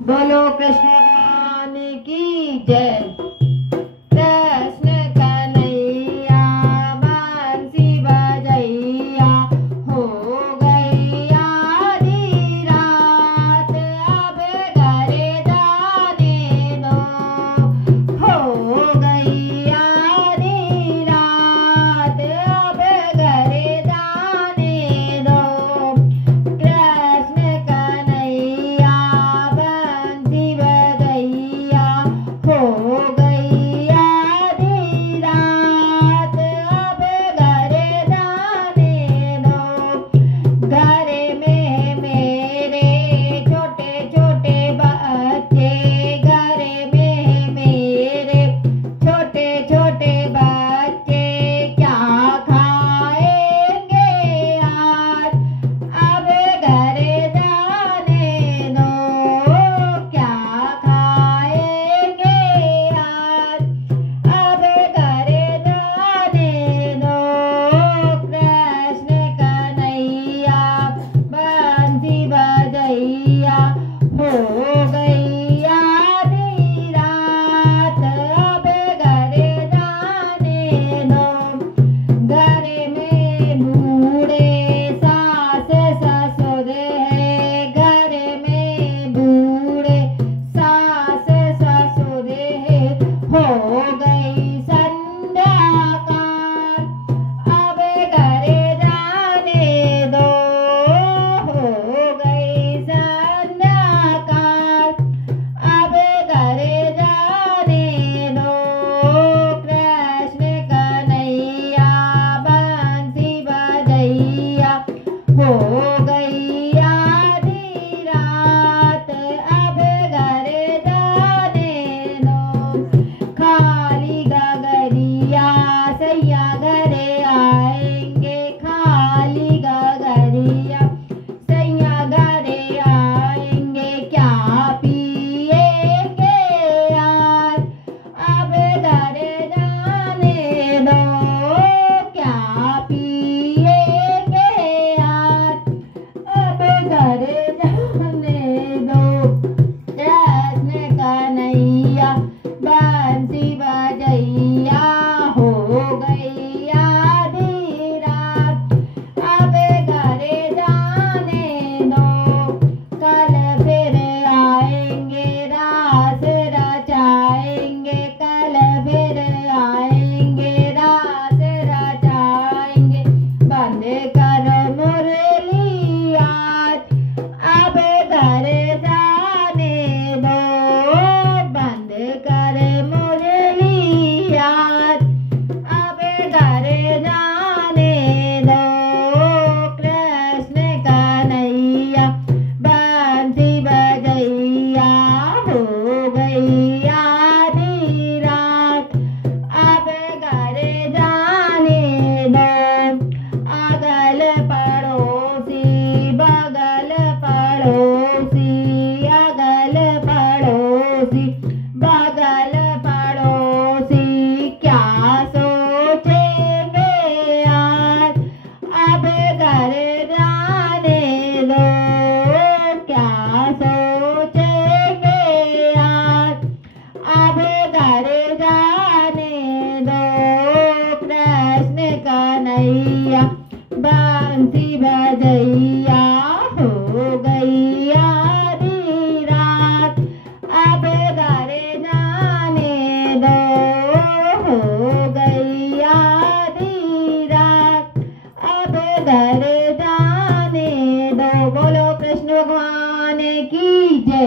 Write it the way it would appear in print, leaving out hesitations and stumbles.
बोलो कृष्ण भगवान की जय। कृष्ण कन्हैया बंसी बजैया, हो गई आधी रात अब घरे जाने दो। हो गई आधी रात अब घरे जाने दो। कृष्ण कन्हैया बंसी बजैया, हो गई आधी रात अब घरे जाने दो। घरे में मेरे छोटे छोटे बच्चे, घरे में मेरे छोटे छोटे बच्चे क्या खाएंगे आज अब घरे जाने दो। क्या खाएंगे आज अब घरे जाने दो। कृष्ण कन्हैया बंसी बजैया, हो गई आधी रात अब घरे जाने दो। घरे में बूढ़े सास ससुर है, घरे में बूढ़े सास ससुर है। हो गई संध्या काल अब घरे जाने दो। हो गई संध्या काल अब घरे जाने दो। कृष्ण कन्हैया बंसी बजैया, हो गई आधी रात अब घरे जाने दो। खाली गगरिया सैया घरे आएंगे, खाली गगरिया सैया घरे आएंगे। क्या पिएंगे आज अब घरे जाने दो। क्या पिएंगे आज अब घरे जाने दो। कृष्ण कन्हैया बंसी बजैया, हो गई आधी रात अब घरे जाने दो। कल फिर आएंगे रास रचाएंगे, कल फिर आएंगे रास रचाएंगे। बंद कर मुरली आज अब घरे जाने दो। बंद कर मुरली आज अब घरे जाने दो। कृष्ण कन्हैया बंसी बजैया, हो गई आधी रात अब घरे जाने दो। अगल पड़ोसी बगल पड़ोसी, अगल पड़ोसी बगल पड़ोसी क्या सोचेंगे आज अब घरे जाने दो। क्या सोचेंगे आज अब घरे जाने दो। कृष्ण कन्हैया बंसी बजैया, हो गई आधी रात अब घरे जाने दो। हो गई आधी रात अब घरे जाने दो। बोलो कृष्ण भगवान की जय।